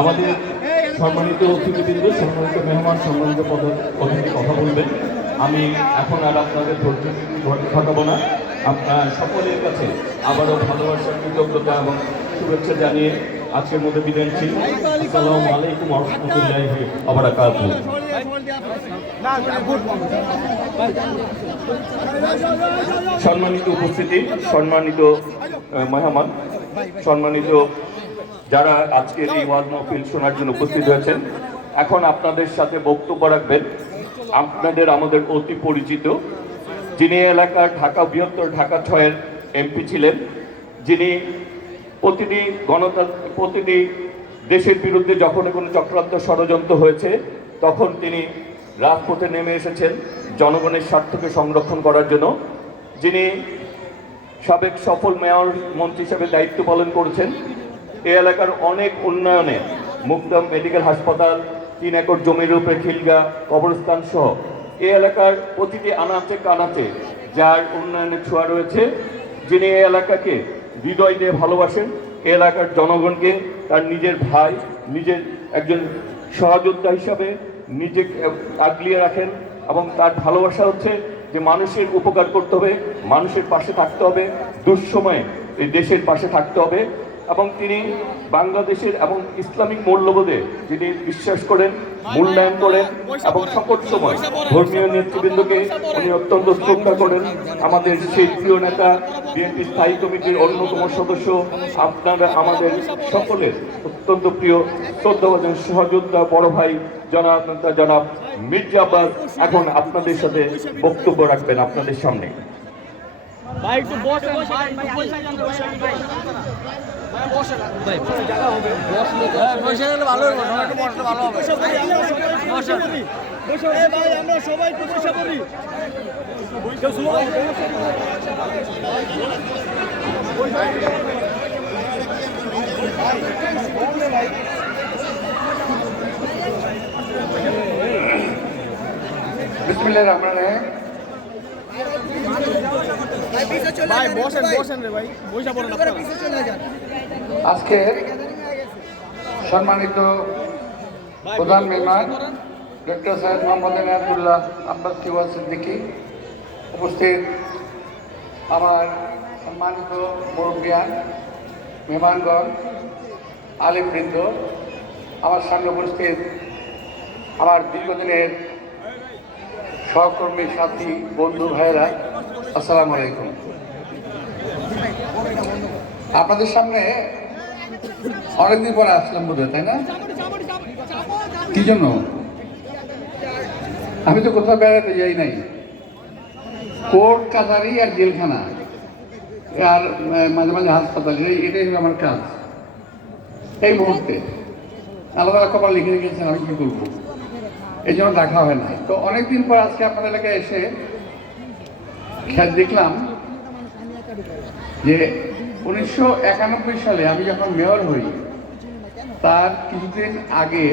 আমাদের সম্মানিত অতিথিবৃন্দ, সম্মানিত মেহমান, সম্মানিত অতিথি কথা বলবেন। আমি এখন আর আপনাদের ধৈর্য ঘটাবো না। আপনার সকলের কাছে আবারও ভালোবাসার, কৃতজ্ঞতা এবং শুভেচ্ছা জানিয়ে আজকের মধ্যে বিদায় নিচ্ছি। আসসালামু আলাইকুম ওয়া রাহমাতুল্লাহি ওয়া বারাকাতুহু। সম্মানিত উপস্থিতি, সম্মানিত মেহমান, সম্মানিত যারা আজকের এই ওয়াজ মাহফিল শোনার জন্য উপস্থিত হয়েছেন, এখন আপনাদের সাথে বক্তব্য রাখবেন আপনাদের আমাদের অতি পরিচিত, যিনি এলাকার বৃহত্তর ঢাকা 6-এর এমপি ছিলেন, যিনি প্রতিটি দেশের বিরুদ্ধে যখন কোনো চক্রান্ত ষড়যন্ত্র হয়েছে তখন তিনি রাজপথে নেমে এসেছেন জনগণের স্বার্থকে সংরক্ষণ করার জন্য, যিনি সাবেক সফল মেয়র মন্ত্রী হিসেবে দায়িত্ব পালন করেছেন। এই এলাকার অনেক উন্নয়নে মুগদা মেডিকেল হাসপাতাল, 3 একর জমির উপরে খিলগা কবরস্থান সহ এই এলাকার প্রতিটি আনাচে কানাচে যার উন্নয়নের ছোঁয়া রয়েছে, যিনি এই এলাকাকে হৃদয় দিয়ে ভালোবাসেন, এই এলাকার জনগণকে তার নিজের ভাই, নিজের একজন সহযোদ্ধা হিসাবে নিজেকে আগলিয়ে রাখেন এবং তার ভালোবাসা হচ্ছে যে মানুষের উপকার করতে হবে, মানুষের পাশে থাকতে হবে, দুঃসময়ে এই দেশের পাশে থাকতে হবে। এবং তিনি বাংলাদেশের এবং ইসলামিক মূল্যবোধে যিনি বিশ্বাস করেন, মূল্যায়ন করেন এবং সকল সময় ধর্মীয় নেতৃবৃন্দকে উনি অত্যন্ত শ্রদ্ধা করেন। আমাদের সেই প্রিয় নেতা, বিএনপি স্থায়ী কমিটির অন্যতম সদস্য, আপনারা আমাদের সকলের অত্যন্ত প্রিয় শ্রদ্ধাভাজন সহযোদ্ধা বড় ভাই জনাব মির্জা আব্বাস এখন আপনাদের সাথে বক্তব্য রাখবেন আপনাদের সামনে। ভাই একটু বসে ভাই, একটু বসে যান ভাই। ভাই বসে না ভাই, জায়গা হবে। বসে গেলে ভালো হবে, সবাই একটু বসলে ভালো হবে। বসে বসে এই ভাই, আমরা সবাই একটু বসে পড়ি। কেউ শুনো ভাই। বিসমিল্লাহির রহমানির রহিম। ভাই বসেন বসেন রে ভাই, বসে পড়েন আপনারা। আজকে সম্মানিত প্রধান মেহমান ডক্টর সৈয়দ মোহাম্মদ এনায়েতুল্লাহ আব্বাস কিওয়াস সিদ্দিকী, উপস্থিত আমার সম্মানিত মুরব্বিয়ান, মেহমানগণ, আলিমবৃন্দ, আমার সামনে উপস্থিত আমার দীর্ঘদিনের সহকর্মী, সাথী, বন্ধু ভাইয়েরা, আসসালামু আলাইকুম। আপনাদের সামনে অনেকদিন পরে আসলাম বোধহয়, তাই না? কি জন্য? আমি তো কোথাও বেড়াতে যাই নাই। কোর্ট কাছারি আর জেলখানা আর মাঝে মাঝে হাসপাতাল, এটাই আমার কাজ এই মুহূর্তে। আলাদা কপাল লিখে রেখেছেন, আমি কি করবো, এই জন্য দেখা হয় না। তো অনেকদিন পর আজকে আপনাদের এলাকায় এসে দেখলাম যে 1991 সালে আমি যখন মেয়র হই তার কিছুদিন আগে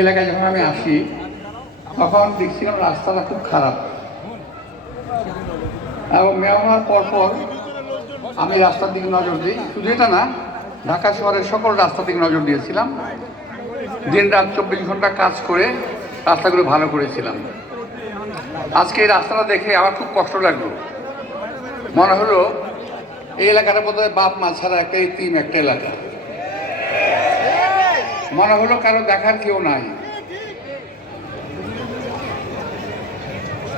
এলাকায় যখন আমি আসি তখন দেখছিলাম রাস্তাটা খুব খারাপ, এবং মেয়র হওয়ার পরপর আমি রাস্তার দিকে নজর দিই। শুধু এটা না, ঢাকা শহরের সকল রাস্তার দিকে নজর দিয়েছিলাম। দিন রাত 24 ঘন্টা কাজ করে রাস্তাগুলো ভালো করেছিলাম। আজকে এই রাস্তাটা দেখে আমার খুব কষ্ট লাগলো। মনে হলো এই এলাকাটা বোধহয় বাপ মা ছাড়া একটা এতিম একটা এলাকা। মনে হলো কারো দেখার কেউ নাই।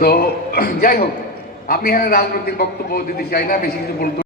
তো যাই হোক, আমি এখানে রাজনৈতিক বক্তব্য দিতে চাই না, বেশি কিছু বলতে